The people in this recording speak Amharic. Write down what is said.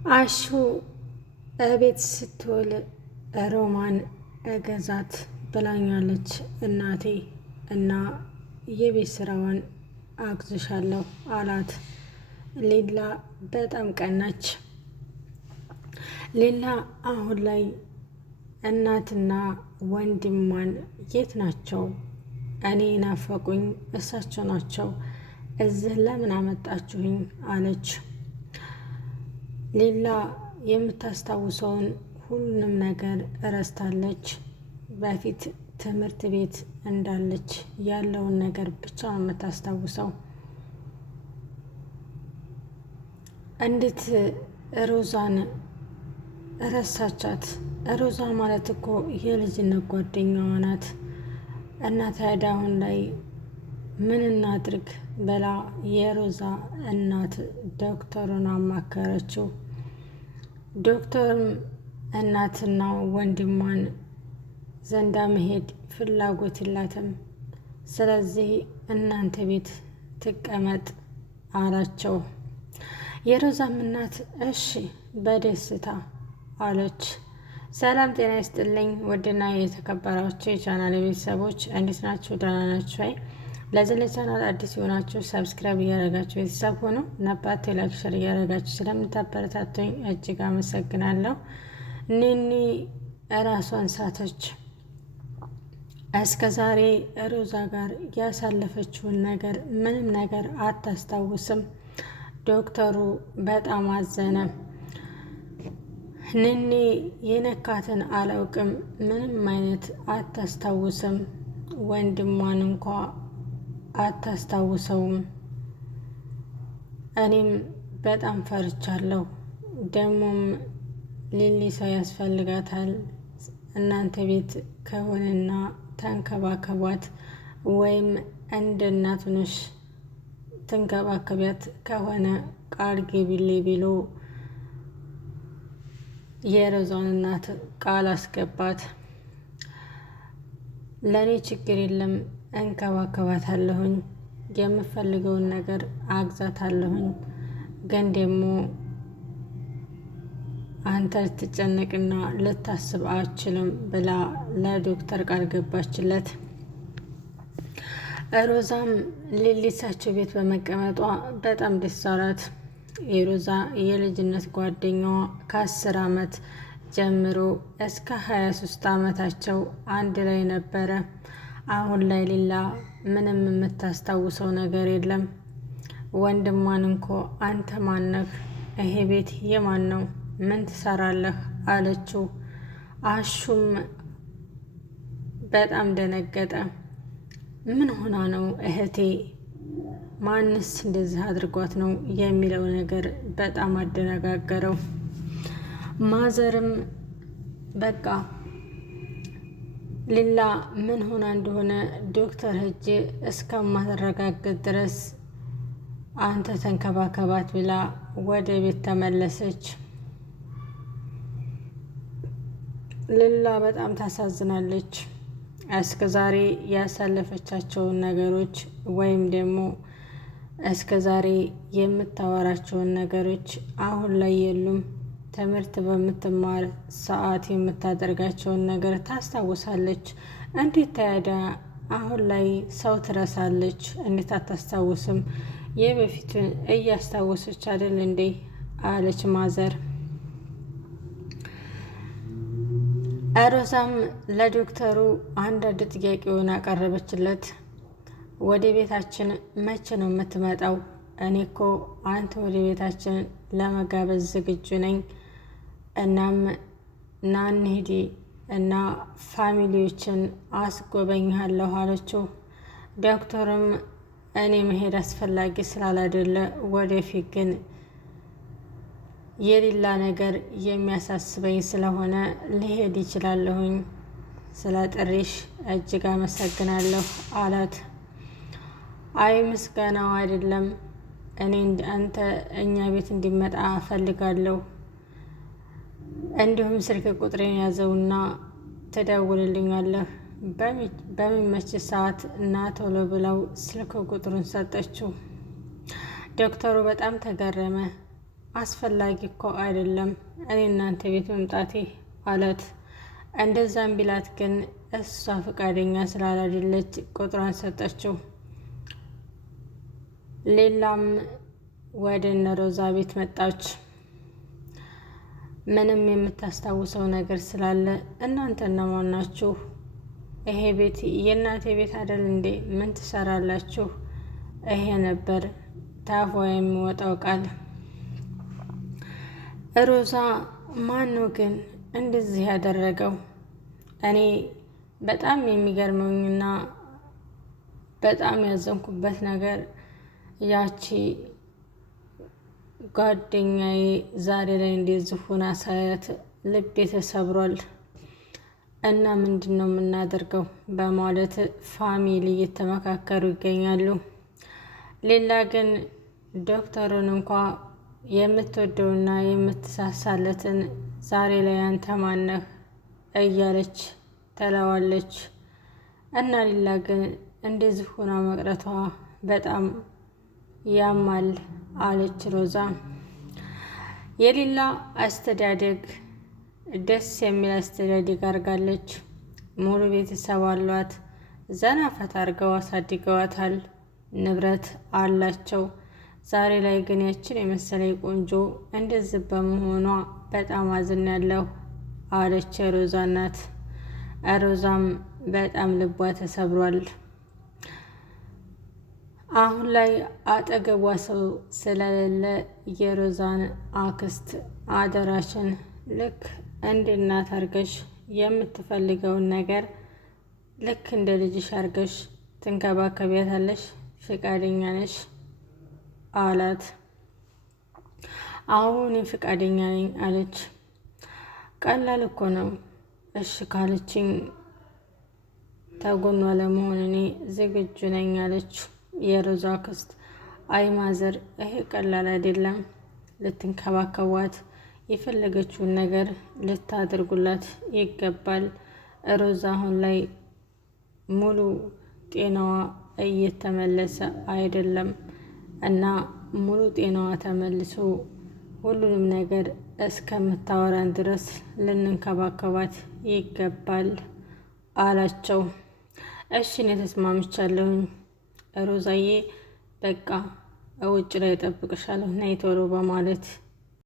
አሹ እቤት ስትውል ሮማን እገዛት ብላኛለች እናቴ እና የቤት ስራዋን አግዝሻለሁ አላት። ሌላ በጣም ቀናች። ሌላ አሁን ላይ እናትና ወንድሟን የት ናቸው? እኔ ናፈቁኝ፣ እሳቸው ናቸው። እዚህ ለምን አመጣችሁኝ? አለች። ሌላ የምታስታውሰውን ሁሉንም ነገር እረስታለች። በፊት ትምህርት ቤት እንዳለች ያለውን ነገር ብቻ ነው የምታስታውሰው። እንዴት ሮዛን ረሳቻት? ሮዛ ማለት እኮ የልጅነት ጓደኛዋ ናት። እና ታዲያ አሁን ላይ ምን እናድርግ ብላ የሮዛ እናት ዶክተሩን አማከረችው። ዶክተርም እናትና ወንድሟን ዘንዳ መሄድ ፍላጎት የላትም፣ ስለዚህ እናንተ ቤት ትቀመጥ አላቸው። የሮዛም እናት እሺ በደስታ አለች። ሰላም ጤና ይስጥልኝ ውድና የተከበራችሁ የቻናል ቤተሰቦች እንዴት ናችሁ? ደህና ናችሁ? ለዚህ ለቻናል አዲስ የሆናችሁ ሰብስክራይብ እያደረጋችሁ ቤተሰብ ሆኖ ነባት ላይክ ሸር እያደረጋችሁ ስለምታበረታቱኝ እጅግ አመሰግናለሁ። ኒኒ እራሷን ሳተች። እስከ ዛሬ ሮዛ ጋር ያሳለፈችውን ነገር ምንም ነገር አታስታውስም። ዶክተሩ በጣም አዘነ። ኒኒ የነካትን አላውቅም፣ ምንም አይነት አታስታውስም። ወንድሟን እንኳ አታስታውሰውም። እኔም በጣም ፈርቻለሁ። ደግሞም ሊሊ ሰው ያስፈልጋታል። እናንተ ቤት ከሆነና ተንከባከቧት፣ ወይም እንደ እናቱ ነሽ ትንከባከቢያት ከሆነ ቃል ግቢልኝ ብሎ የሮዛን እናት ቃል አስገባት። ለእኔ ችግር የለም እንከባከባታለሁኝ፣ የምፈልገውን ነገር አግዛታለሁኝ፣ ግን ደግሞ አንተ ልትጨነቅና ልታስብ አችልም ብላ ለዶክተር ቃል ገባችለት። ሮዛም ሊሊሳቸው ቤት በመቀመጧ በጣም ደስ አላት። የሮዛ የልጅነት ጓደኛዋ ከ10 ዓመት ጀምሮ እስከ 23 ዓመታቸው አንድ ላይ ነበረ። አሁን ላይ ሌላ ምንም የምታስታውሰው ነገር የለም። ወንድሟን እንኮ አንተ ማነህ? ይሄ ቤት የማን ነው? ምን ትሰራለህ? አለችው። አሹም በጣም ደነገጠ። ምን ሆና ነው እህቴ? ማንስ እንደዚህ አድርጓት ነው የሚለው ነገር በጣም አደነጋገረው። ማዘርም በቃ ሌላ ምን ሆና እንደሆነ ዶክተር ሄጄ እስከማረጋግጥ ድረስ አንተ ተንከባከባት ብላ ወደ ቤት ተመለሰች። ሌላ በጣም ታሳዝናለች። እስከ ዛሬ ያሳለፈቻቸውን ነገሮች ወይም ደግሞ እስከ ዛሬ የምታወራቸውን ነገሮች አሁን ላይ የሉም። ትምህርት በምትማር ሰዓት የምታደርጋቸውን ነገር ታስታውሳለች። እንዴት ታዲያ አሁን ላይ ሰው ትረሳለች? እንዴት አታስታውስም? የበፊቱን እያስታወሰች አይደል እንዴ? አለች ማዘር። ሮዛም ለዶክተሩ አንዳንድ ጥያቄውን አቀረበችለት። ወደ ቤታችን መቼ ነው የምትመጣው? እኔ እኮ አንተ ወደ ቤታችን ለመጋበዝ ዝግጁ ነኝ። እናም ና እንሂድ እና ፋሚሊዎችን አስጎበኝሃለሁ አለችው። ዶክተሩም እኔ መሄድ አስፈላጊ ስላላደለ ወደፊት ግን የሌላ ነገር የሚያሳስበኝ ስለሆነ ልሄድ ይችላለሁኝ። ስለ ጥሪሽ እጅግ አመሰግናለሁ አላት። አይ ምስጋናው አይደለም፣ እኔ አንተ እኛ ቤት እንዲመጣ እፈልጋለሁ። እንዲሁም ስልክ ቁጥሬን ያዘውና ትደውልልኛለህ፣ በሚመች ሰዓት እና ቶሎ ብለው ስልክ ቁጥሩን ሰጠችው። ዶክተሩ በጣም ተገረመ። አስፈላጊ እኮ አይደለም እኔ እናንተ ቤት መምጣቴ አላት። እንደዛም ቢላት ግን እሷ ፈቃደኛ ስላላደለች ቁጥሯን ሰጠችው። ሌላም ወደ እነ ሮዛ ቤት መጣች። ምንም የምታስታውሰው ነገር ስላለ እናንተ እነማን ናችሁ? ይሄ ቤት የእናቴ ቤት አይደል እንዴ? ምን ትሰራላችሁ? ይሄ ነበር ታፏ የሚወጣው ቃል። ሮዛ ማነው ግን እንደዚህ ያደረገው? እኔ በጣም የሚገርመኝና በጣም ያዘንኩበት ነገር ያቺ ጓደኛዬ ዛሬ ላይ እንደዚህ ሆና ሳያት ልቤ ተሰብሯል። እና ምንድን ነው የምናደርገው በማለት ፋሚሊ እየተመካከሩ ይገኛሉ። ሌላ ግን ዶክተሩን እንኳ የምትወደውና የምትሳሳለትን ዛሬ ላይ አንተ ማነህ እያለች ተለዋለች። እና ሌላ ግን እንደዚህ ሆና መቅረቷ በጣም ያማል አለች ሮዛ። የሌላ አስተዳደግ ደስ የሚል አስተዳደግ አድርጋለች። ሙሉ ቤተሰብ አሏት። ዘና ፈታ አድርገው አሳድገዋታል። ንብረት አላቸው። ዛሬ ላይ ግን ያችን የመሰለ ቆንጆ እንደዚህ በመሆኗ በጣም አዝኛለሁ አለች ሮዛ እናት። ሮዛም በጣም ልቧ ተሰብሯል። አሁን ላይ አጠገቧ ሰው ስለሌለ የሮዛን አክስት አደራሽን ልክ እንደ እናት አርገሽ የምትፈልገውን ነገር ልክ እንደ ልጅሽ አርገሽ ትንከባከቢያታለሽ፣ ፍቃደኛ ነሽ አላት። አሁን ፍቃደኛ ነኝ አለች። ቀላል እኮ ነው። እሺ ካለችኝ ተጎኗ ለመሆን እኔ ዝግጁ ነኝ አለች የሮዛ አክስት። አይ ማዘር፣ ይሄ ቀላል አይደለም። ልትንከባከቧት፣ የፈለገችውን ነገር ልታደርጉላት ይገባል። ሮዛ አሁን ላይ ሙሉ ጤናዋ እየተመለሰ አይደለም እና ሙሉ ጤናዋ ተመልሶ ሁሉንም ነገር እስከምታወራን ድረስ ልንንከባከባት ይገባል አላቸው። እሺ እኔ ተስማምቻለሁኝ ሮዛዬ፣ በቃ ውጭ ላይ እጠብቅሻለሁ ነይ ቶሎ በማለት